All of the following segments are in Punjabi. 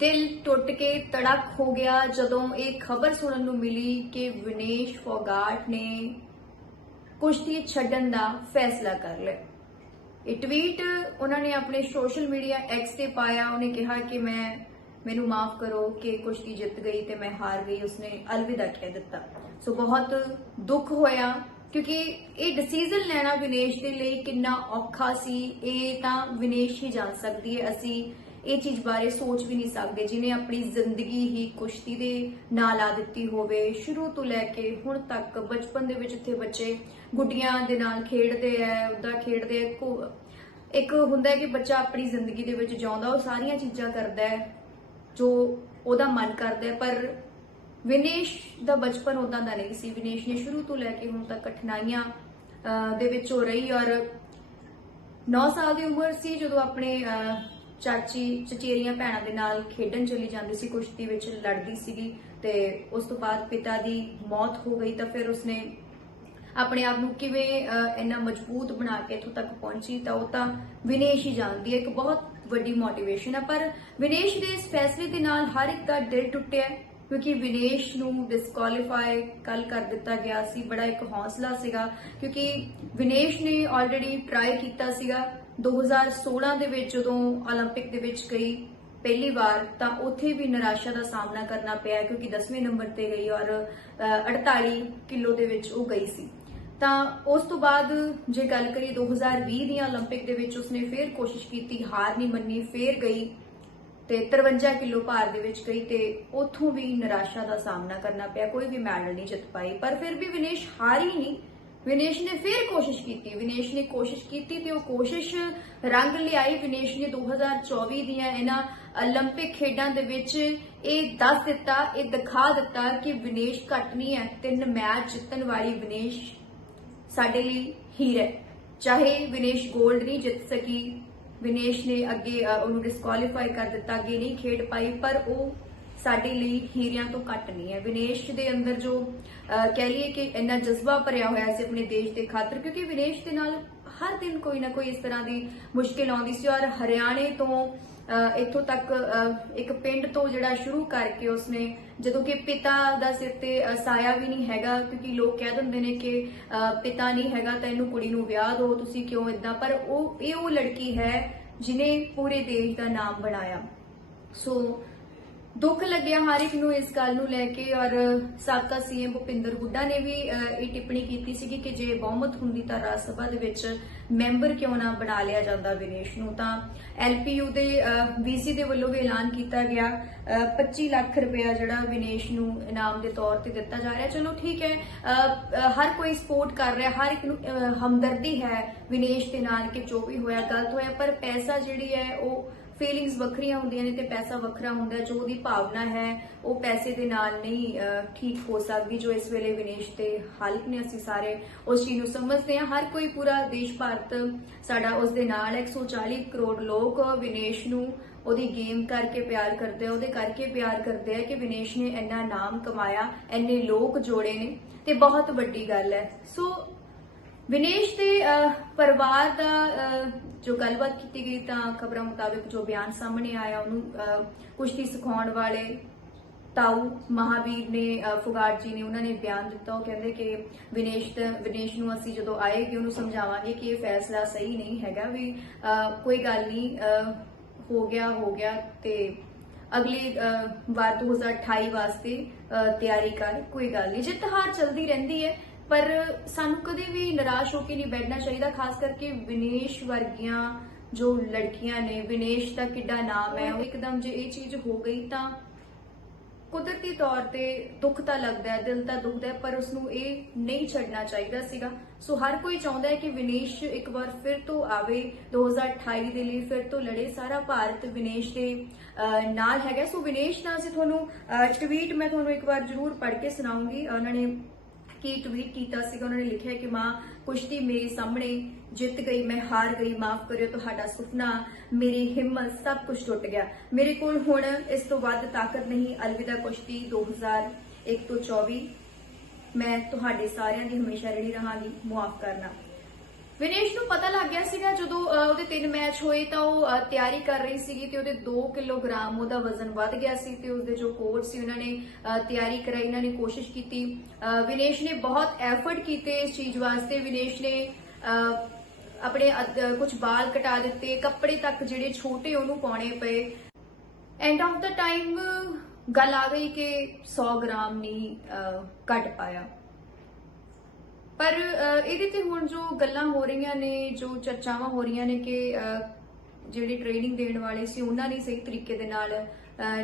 ਦਿਲ ਟੁੱਟ ਕੇ ਤੜਕ ਹੋ ਗਿਆ ਜਦੋਂ ਇਹ ਖਬਰ ਸੁਣਨ ਨੂੰ ਮਿਲੀ ਕਿ ਵਿਨੇਸ਼ ਫੋਗਾਟ ਨੇ ਕੁਸ਼ਤੀ ਛੱਡਣ ਦਾ ਫੈਸਲਾ ਕਰ ਲਿਆ। ਇਹ ਟਵੀਟ ਉਹਨਾਂ ਨੇ ਆਪਣੇ ਸੋਸ਼ਲ ਮੀਡੀਆ ਐਕਸ ਤੇ ਪਾਇਆ। ਉਹਨੇ ਕਿਹਾ ਕਿ ਮੈਂ, ਮੈਨੂੰ ਮਾਫ ਕਰੋ ਕਿ ਕੁਸ਼ਤੀ ਜਿੱਤ ਗਈ ਤੇ ਮੈਂ ਹਾਰ ਗਈ, ਉਸਨੇ ਅਲਵਿਦਾ ਕਹਿ ਦਿੱਤਾ। ਸੋ ਬਹੁਤ ਦੁੱਖ ਹੋਇਆ ਕਿਉਂਕਿ ਇਹ ਡਿਸੀਜਨ ਲੈਣਾ ਵਿਨੇਸ਼ ਦੇ ਲਈ ਕਿੰਨਾ ਔਖਾ ਸੀ। ਇਹ ਤਾਂ ਵਿਨੇਸ਼ ਹੀ ਜਾਣ ਸਕਦੀ ਹੈ। ਅਸੀਂ ਇਹ ਚੀਜ਼ ਬਾਰੇ ਸੋਚ ਵੀ ਨਹੀਂ ਸਕਦੇ, ਜਿਨੇ ਆਪਣੀ ਜ਼ਿੰਦਗੀ ਹੀ ਕੁਸ਼ਤੀ ਦੇ ਨਾਲ ਆ ਦਿੱਤੀ ਹੋਵੇ। ਸ਼ੁਰੂ ਤੋਂ ਲੈ ਕੇ ਹੁਣ ਤੱਕ ਬਚਪਨ ਦੇ ਵਿੱਚ ਇੱਥੇ ਬੱਚੇ ਗੁੱਡੀਆਂ ਦੇ ਨਾਲ ਖੇਡਦੇ ਐ, ਉਦਾਂ ਖੇਡਦੇ ਐ। ਇੱਕ ਹੁੰਦਾ ਹੈ ਕਿ ਬੱਚਾ ਆਪਣੀ ਜ਼ਿੰਦਗੀ ਦੇ ਵਿੱਚ ਜਿਉਂਦਾ, ਉਹ ਸਾਰੀਆਂ ਚੀਜ਼ਾਂ ਕਰਦਾ ਹੈ, ਜੋ ਉਹਦਾ ਮਨ ਕਰਦਾ ਹੈ। ਪਰ ਵਿਨੇਸ਼ ਦਾ ਬਚਪਨ ਉਦਾਂ ਦਾ ਨਹੀਂ ਸੀ। ਵਿਨੇਸ਼ ਨੇ ਸ਼ੁਰੂ ਤੋਂ ਲੈ ਕੇ ਹੁਣ ਤੱਕ ਕਠਿਨਾਈਆਂ ਦੇ ਵਿੱਚ ਹੋ ਰਹੀ ਔਰ 9 ਸਾਲ ਦੀ ਉਮਰ ਸੀ ਜਦੋਂ ਆਪਣੇ ਚਾਚੀ ਚਚੇਰੀਆਂ ਭੈਣਾਂ ਦੇ ਨਾਲ ਖੇਡਣ ਚਲੀ ਜਾਂਦੀ ਸੀ, ਕੁਸ਼ਤੀ ਵਿੱਚ ਲੜਦੀ ਸੀਗੀ ਤੇ ਉਸ ਤੋਂ ਬਾਅਦ ਪਿਤਾ ਦੀ ਮੌਤ ਹੋ ਗਈ ਤਾਂ ਫਿਰ ਉਸਨੇ ਆਪਣੇ ਆਪ ਨੂੰ ਕਿਵੇਂ ਇੰਨਾ ਮਜ਼ਬੂਤ ਬਣਾ ਕੇ ਇੱਥੋਂ ਤੱਕ ਪਹੁੰਚੀ ਤਾਂ ਉਹ ਤਾਂ ਵਿਨੇਸ਼ ਹੀ ਜਾਣਦੀ ਹੈ, ਇੱਕ ਬਹੁਤ ਵੱਡੀ ਮੋਟੀਵੇਸ਼ਨ ਹੈ। ਪਰ ਵਿਨੇਸ਼ ਦੇ ਇਸ ਫੈਸਲੇ ਦੇ ਨਾਲ ਹਰ ਇੱਕ ਦਾ ਦਿਲ ਟੁੱਟਿਆ ਕਿਉਂਕਿ ਵਿਨੇਸ਼ ਨੂੰ ਡਿਸਕੁਆਲੀਫਾਈ ਕੱਲ ਕਰ ਦਿੱਤਾ ਗਿਆ ਸੀ, ਬੜਾ ਇੱਕ ਹੌਸਲਾ ਸੀਗਾ ਕਿਉਂਕਿ ਵਿਨੇਸ਼ ਨੇ ਆਲਰੇਡੀ ਟਰਾਈ ਕੀਤਾ ਸੀਗਾ 2016 ਦੇ ਵਿੱਚ ਜਦੋਂ 올림픽 ਦੇ ਵਿੱਚ ਗਈ ਪਹਿਲੀ ਵਾਰ ਤਾਂ ਉੱਥੇ ਵੀ ਨਿਰਾਸ਼ਾ ਦਾ ਸਾਹਮਣਾ ਕਰਨਾ ਪਿਆ ਕਿਉਂਕਿ 10ਵੇਂ ਨੰਬਰ ਤੇ ਗਈ ਔਰ ਅ, 48 ਕਿਲੋ ਦੇ ਵਿੱਚ ਉਹ ਗਈ ਸੀ ਤਾਂ ਉਸ ਤੋਂ ਬਾਅਦ ਜੇ ਗੱਲ ਕਰੀਏ 2020 ਦੀਆਂ 올림픽 ਦੇ ਵਿੱਚ ਉਸਨੇ ਫੇਰ ਕੋਸ਼ਿਸ਼ ਕੀਤੀ ਹਾਰ ਨਹੀਂ ਮੰਨੀ ਫੇਰ ਗਈ ਤੇ 53 ਕਿਲੋ ਭਾਰ ਦੇ ਵਿੱਚ ਗਈ ਤੇ ਉੱਥੋਂ ਵੀ ਨਿਰਾਸ਼ਾ ਦਾ ਸਾਹਮਣਾ ਕਰਨਾ ਪਿਆ ਕੋਈ ਵੀ ਮੈਡਲ ਨਹੀਂ ਜਿੱਤ ਪਾਈ ਪਰ ਫਿਰ ਵੀ ਵਿਨੇਸ਼ ਹਾਰੀ ਨਹੀਂ ਵਿਨੇਸ਼ ਨੇ ਫਿਰ ਕੋਸ਼ਿਸ਼ ਕੀਤੀ। ਵਿਨੇਸ਼ ਨੇ ਕੋਸ਼ਿਸ਼ ਕੀਤੀ ਤੇ ਉਹ ਕੋਸ਼ਿਸ਼ ਰੰਗ ਲਿਆਈ। ਵਿਨੇਸ਼ ਨੇ 2024 ਦੀਆਂ ਇਹਨਾਂ 올림픽 ਖੇਡਾਂ ਦੇ ਵਿੱਚ ਇਹ ਦੱਸ ਦਿੱਤਾ, ਇਹ ਦਿਖਾ ਦਿੱਤਾ ਕਿ ਵਿਨੇਸ਼ ਘੱਟ ਨਹੀਂ ਹੈ। ਤਿੰਨ ਮੈਚ ਜਿੱਤਣ ਵਾਲੀ ਵਿਨੇਸ਼ ਸਾਡੇ ਲਈ ਹੀਰ ਹੈ। ਚਾਹੇ ਵਿਨੇਸ਼ 골ਡ ਨਹੀਂ ਜਿੱਤ ਸਕੀ, ਵਿਨੇਸ਼ ਨੇ ਅੱਗੇ ਉਹਨੂੰ ਡਿਸਕੁਆਲੀਫਾਈ ਕਰ ਦਿੱਤਾ, ਅੱਗੇ ਨਹੀਂ ਖੇਡ ਪਾਈ, ਪਰ ਉਹ ਸਾਡੇ ਲਈ ਹੀਰਿਆਂ ਤੋਂ ਘੱਟ ਨਹੀਂ ਹੈ। ਵਿਨੇਸ਼ ਦੇ ਅੰਦਰ ਜੋ ਅ, ਕਹਿ ਲਈਏ ਕਿ ਇੰਨਾ ਜਜ਼ਬਾ ਭਰਿਆ ਹੋਇਆ ਸੀ ਆਪਣੇ ਦੇਸ਼ ਦੇ ਖਾਤਰ ਕਿਉਂਕਿ ਵਿਨੇਸ਼ ਦੇ ਨਾਲ ਹਰ ਦਿਨ ਕੋਈ ਨਾ ਕੋਈ ਇਸ ਤਰ੍ਹਾਂ ਦੀ ਮੁਸ਼ਕਿਲ ਆਉਂਦੀ ਸੀ ਔਰ ਹਰਿਆਣੇ ਤੋਂ ਇੱਥੋਂ ਤੱਕ ਇੱਕ ਪਿੰਡ ਤੋਂ ਜਿਹੜਾ ਸ਼ੁਰੂ ਕਰਕੇ ਉਸਨੇ ਜਦੋਂ ਕਿ ਪਿਤਾ ਦਾ ਸਿਰ ਤੇ ਸਾਇਆ ਵੀ ਨਹੀਂ ਹੈਗਾ ਕਿਉਂਕਿ ਲੋਕ ਕਹਿ ਦਿੰਦੇ ਨੇ ਕਿ ਅ, ਪਿਤਾ ਨਹੀਂ ਹੈਗਾ ਤਾਂ ਇਹਨੂੰ ਕੁੜੀ ਨੂੰ ਵਿਆਹ ਦਿਓ ਤੁਸੀਂ ਕਿਉਂ ਇਦਾਂ ਪਰ ਉਹ ਇਹ ਉਹ ਲੜਕੀ ਹੈ ਜਿਨੇ ਪੂਰੇ ਦੇਸ਼ ਦਾ ਨਾਮ ਬਣਾਇਆ। ਸੋ ਦੁੱਖ ਲੱਗਿਆ ਹਰ ਇੱਕ ਨੂੰ ਇਸ ਗੱਲ ਨੂੰ ਲੈ ਕੇ ਔਰ ਸਾਬਕਾ ਸੀਐਮ ਭੁਪਿੰਦਰ ਹੁੱਡਾ ਨੇ ਵੀ ਇਹ ਟਿੱਪਣੀ ਕੀਤੀ ਸੀ ਕਿ ਜੇ ਬਹੁਮਤ ਹੁੰਦੀ ਤਾਂ ਰਾਜ ਸਭਾ ਦੇ ਵਿੱਚ ਮੈਂਬਰ ਕਿਉਂ ਨਾ ਬਣਾ ਲਿਆ ਜਾਂਦਾ ਵਿਨੇਸ਼ ਨੂੰ? ਤਾਂ ਐਲਪੀਯੂ ਦੇ ਵੀਸੀ ਦੇ ਵੱਲੋਂ ਵੀ ਐਲਾਨ ਕੀਤਾ ਗਿਆ। ਅਹ, 25 ਲੱਖ ਰੁਪਇਆ ਜਿਹੜਾ ਵਿਨੇਸ਼ ਨੂੰ ਇਨਾਮ ਦੇ ਤੌਰ ਤੇ ਦਿੱਤਾ ਜਾ ਰਿਹਾ। ਚਲੋ ਠੀਕ ਹੈ ਹਰ ਕੋਈ ਸਪੋਰਟ ਕਰ ਰਿਹਾ ਹਰ ਇੱਕ ਨੂੰ ਹਮਦਰਦੀ ਹੈ ਵਿਨੇਸ਼ ਦੇ ਨਾਲ ਕਿ ਜੋ ਵੀ ਹੋਇਆ ਗਲਤ ਹੋਇਆ ਪਰ ਪੈਸਾ ਜਿਹੜੀ ਹੈ ਉਹ ਫੀਲਿੰਗਸ ਵੱਖਰੀਆਂ ਹੁੰਦੀਆਂ ਨੇ ਤੇ ਪੈਸਾ ਵੱਖਰਾ ਹੁੰਦਾ ਜੋ ਉਹਦੀ ਭਾਵਨਾ ਹੈ, ਉਹ ਪੈਸੇ ਦੇ ਨਾਲ ਨਹੀਂ ਠੀਕ ਹੋ ਸਕਦੀ, ਜੋ ਇਸ ਵੇਲੇ ਵਿਨੇਸ਼ ਤੇ ਹਾਲਤ ਨੇ ਅਸੀਂ ਸਾਰੇ ਉਸ ਚੀਜ਼ ਨੂੰ ਸਮਝਦੇ ਹਾਂ ਹਰ ਕੋਈ ਪੂਰਾ ਦੇਸ਼ ਭਾਰਤ ਸਾਡਾ ਉਸ ਦੇ ਨਾਲ ਹੈ। 140 ਕਰੋੜ ਲੋਕ ਵਿਨੇਸ਼ ਨੂੰ ਉਹਦੀ ਗੇਮ ਕਰਕੇ ਪਿਆਰ ਕਰਦੇ ਆ, ਉਹਦੇ ਕਰਕੇ ਪਿਆਰ ਕਰਦੇ ਆ ਕਿ ਵਿਨੇਸ਼ ਨੇ ਇੰਨਾ ਨਾਮ ਕਮਾਇਆ, ਇੰਨੇ ਲੋਕ ਜੋੜੇ ਨੇ ਤੇ ਬਹੁਤ ਵੱਡੀ ਗੱਲ ਹੈ ਸੋ ਵਿਨੇਸ਼ ਦੇ ਪਰਿਵਾਰ ਦਾ ਜੋ ਗੱਲਬਾਤ ਕੀਤੀ ਗਈ ਤਾਂ ਖਬਰਾਂ ਮੁਤਾਬਕ ਜੋ ਬਿਆਨ ਸਾਹਮਣੇ ਆਇਆ ਉਹਨੂੰ ਕੁਸ਼ਤੀ ਸਿਖਾਉਣ ਵਾਲੇ ਤਾਊ ਮਹਾਵੀਰ ਨੇ ਅਹ, ਜੀ ਨੇ ਉਹਨਾਂ ਨੇ ਬਿਆਨ ਦਿੱਤਾ। ਉਹ ਕਹਿੰਦੇ ਕਿ ਵਿਨੇਸ਼ ਵਿਨੇਸ਼ ਨੂੰ ਅਸੀਂ ਜਦੋਂ ਆਏਗੀ ਉਹਨੂੰ ਸਮਝਾਵਾਂਗੇ ਕਿ ਇਹ ਫੈਸਲਾ ਸਹੀ ਨਹੀਂ ਹੈਗਾ ਵੀ ਕੋਈ ਗੱਲ ਨਹੀਂ ਹੋ ਗਿਆ ਹੋ ਗਿਆ ਤੇ ਅਗਲੇ ਅਹ, ਵਾਰ 2028 ਵਾਸਤੇ ਤਿਆਰੀ ਕਰ ਕੋਈ ਗੱਲ ਨਹੀਂ। ਜਿੱਤ ਹਾਰ ਚਲਦੀ ਰਹਿੰਦੀ ਹੈ। ਪਰ ਸਾਨੂੰ ਕਦੇ ਵੀ ਨਿਰਾਸ਼ ਹੋ ਕੇ ਨਹੀਂ ਬੈਠਣਾ ਚਾਹੀਦਾ ਖਾਸ ਕਰਕੇ ਵਿਨੇਸ਼ ਵਰਗੀਆਂ ਜੋ ਲੜਕੀਆਂ ਨੇ ਵਿਨੇਸ਼ ਦਾ ਕਿੱਡਾ ਨਾਮ ਹੈ ਉਹ ਇੱਕਦਮ ਜੇ ਇਹ ਚੀਜ਼ ਹੋ ਗਈ ਤਾਂ ਕੁਦਰਤੀ ਤੌਰ ਤੇ ਦੁੱਖ ਤਾਂ ਲੱਗਦਾ ਹੈ ਦਿਲ ਤਾਂ ਦੁਖਦਾ ਹੈ ਪਰ ਉਸ ਨੂੰ ਇਹ ਨਹੀਂ ਛੱਡਣਾ ਚਾਹੀਦਾ ਸੀਗਾ। ਸੋ ਹਰ ਕੋਈ ਚਾਹੁੰਦਾ ਹੈ ਕਿ ਵਿਨੇਸ਼ ਇੱਕ ਵਾਰ ਫਿਰ ਤੋਂ ਆਵੇ 2028 ਦੇ ਲਈ ਫਿਰ ਤੋਂ ਲੜੇ। ਸਾਰਾ ਭਾਰਤ ਵਿਨੇਸ਼ ਦੇ ਅਹ, ਨਾਲ ਹੈਗਾ। ਸੋ ਵਿਨੇਸ਼ ਦਾ ਅਸੀਂ ਤੁਹਾਨੂੰ ਟਵੀਟ ਮੈਂ ਤੁਹਾਨੂੰ ਇੱਕ ਵਾਰ ਜ਼ਰੂਰ ਪੜ੍ਹ ਕੇ ਸੁਣਾਉਂਗੀ। ਉਹਨਾਂ ਨੇ ਕੀ ਟਵੀਟ ਕੀਤਾ ਸੀਗਾ, ਉਹਨਾਂ ਨੇ ਲਿਖਿਆ ਕਿ ਮਾਂ ਕੁਸ਼ਤੀ ਮੇਰੇ ਸਾਹਮਣੇ ਜਿੱਤ ਗਈ, ਮੈਂ ਹਾਰ ਗਈ, ਮਾਫ ਕਰਿਓ ਤੁਹਾਡਾ ਸੁਪਨਾ, ਮੇਰੀ ਹਿੰਮਤ ਸਭ ਕੁਝ ਟੁੱਟ ਗਿਆ। ਮੇਰੇ ਕੋਲ ਹੁਣ ਇਸ ਤੋਂ ਵੱਧ ਤਾਕਤ ਨਹੀਂ, ਅਲਵਿਦਾ ਕੁਸ਼ਤੀ 2001 ਤੋਂ 24 ਮੈਂ ਤੁਹਾਡੇ ਸਾਰਿਆਂ ਦੀ ਹਮੇਸ਼ਾ ਰੜੀ ਰਹਾਂਗੀ, ਮੁਆਫ ਕਰਨਾ। ਵਿਨੇਸ਼ ਨੂੰ ਪਤਾ ਲੱਗ ਗਿਆ ਸੀਗਾ ਜਦੋਂ ਉਹਦੇ ਤਿੰਨ ਮੈਚ ਹੋਏ ਤਾਂ ਉਹ ਤਿਆਰੀ ਕਰ ਰਹੀ ਸੀਗੀ ਤੇ ਉਹਦੇ 2 ਕਿਲੋਗ੍ਰਾਮ ਉਹਦਾ ਵਜ਼ਨ ਵੱਧ ਗਿਆ ਸੀ ਤੇ ਉਸਦੇ ਜੋ ਕੋਚ ਸੀ ਉਹਨਾਂ ਨੇ ਤਿਆਰੀ ਕਰਾਈ ਇਹਨਾਂ ਨੇ ਕੋਸ਼ਿਸ਼ ਕੀਤੀ। ਵਿਨੇਸ਼ ਨੇ ਬਹੁਤ ਐਫਰਟ ਕੀਤੇ ਇਸ ਚੀਜ਼ ਵਾਸਤੇ। ਵਿਨੇਸ਼ ਨੇ ਆਪਣੇ ਕੁਝ ਬਾਲ ਕਟਾ ਦਿੱਤੇ ਕੱਪੜੇ ਤੱਕ ਜਿਹੜੇ ਛੋਟੇ ਉਹਨੂੰ ਪਾਉਣੇ ਪਏ। ਐਂਡ ਆਫ ਦਾ ਟਾਈਮ ਗੱਲ ਆ ਗਈ ਕਿ 100 ਗ੍ਰਾਮ ਨਹੀਂ ਅਹ, ਪਾਇਆ। ਪਰ ਇਹਦੇ ਤੇ ਹੁਣ ਜੋ ਗੱਲਾਂ ਹੋ ਰਹੀਆਂ ਨੇ ਜੋ ਚਰਚਾਵਾਂ ਹੋ ਰਹੀਆਂ ਨੇ ਕਿ ਅਹ, ਜਿਹੜੀ ਟ੍ਰੇਨਿੰਗ ਦੇਣ ਵਾਲੇ ਸੀ ਉਹਨਾਂ ਨੇ ਸਹੀ ਤਰੀਕੇ ਦੇ ਨਾਲ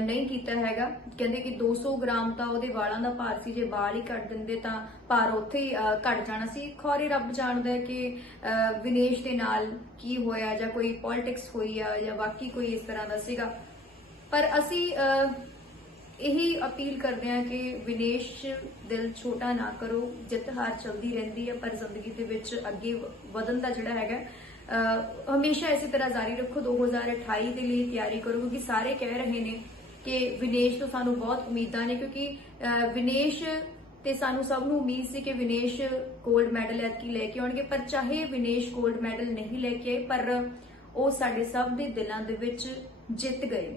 ਨਹੀਂ ਕੀਤਾ ਹੈਗਾ। ਕਹਿੰਦੇ ਕਿ 200 ਗ੍ਰਾਮ ਤਾਂ ਉਹਦੇ ਵਾਲਾਂ ਦਾ ਭਾਰ ਸੀ ਜੇ ਵਾਲ ਹੀ ਕੱਟ ਦਿੰਦੇ ਤਾਂ ਭਾਰ ਉੱਥੇ ਹੀ ਅਹ, ਘਟ ਜਾਣਾ ਸੀ। ਖੌਰੇ ਰੱਬ ਜਾਣਦਾ ਹੈ ਕਿ ਵਿਨੇਸ਼ ਦੇ ਨਾਲ ਕੀ ਹੋਇਆ ਜਾਂ ਕੋਈ ਪੋਲਿਟਿਕਸ ਹੋਈ ਆ ਜਾਂ ਬਾਕੀ ਕੋਈ ਇਸ ਤਰ੍ਹਾਂ ਦਾ ਸੀਗਾ। ਪਰ ਅਸੀਂ ਇਹੀ ਅਪੀਲ ਕਰਦੇ ਹਾਂ ਕਿ ਵਿਨੇਸ਼ ਦਿਲ ਛੋਟਾ ਨਾ ਕਰੋ, ਜਿੱਤ ਹਾਰ ਚਲਦੀ ਰਹਿੰਦੀ ਹੈ, ਪਰ ਜ਼ਿੰਦਗੀ ਦੇ ਵਿੱਚ ਅੱਗੇ ਵਧਣ ਦਾ ਜਿਹੜਾ ਹੈਗਾ ਹਮੇਸ਼ਾ ਇਸੇ ਤਰ੍ਹਾਂ ਜਾਰੀ ਰੱਖੋ 2028 ਦੇ ਲਈ ਤਿਆਰੀ ਕਰੋ, ਕਿਉਂਕਿ ਸਾਰੇ ਕਹਿ ਰਹੇ ਨੇ ਕਿ ਵਿਨੇਸ਼ ਤੋਂ ਸਾਨੂੰ ਬਹੁਤ ਉਮੀਦਾਂ ਨੇ, ਕਿਉਂਕਿ ਵਿਨੇਸ਼ ਤੇ ਸਾਨੂੰ ਸਭ ਨੂੰ ਉਮੀਦ ਸੀ ਕਿ ਵਿਨੇਸ਼ 골ਡ ਮੈਡਲ ਐਤਕੀ ਲੈ ਕੇ ਆਉਣਗੇ, ਪਰ ਚਾਹੇ ਵਿਨੇਸ਼ 골ਡ ਮੈਡਲ ਨਹੀਂ ਲੈ ਕੇ ਆਏ, ਪਰ ਉਹ ਸਾਡੇ ਸਭ ਦੇ ਦਿਲਾਂ ਦੇ ਵਿੱਚ ਜਿੱਤ ਗਏ।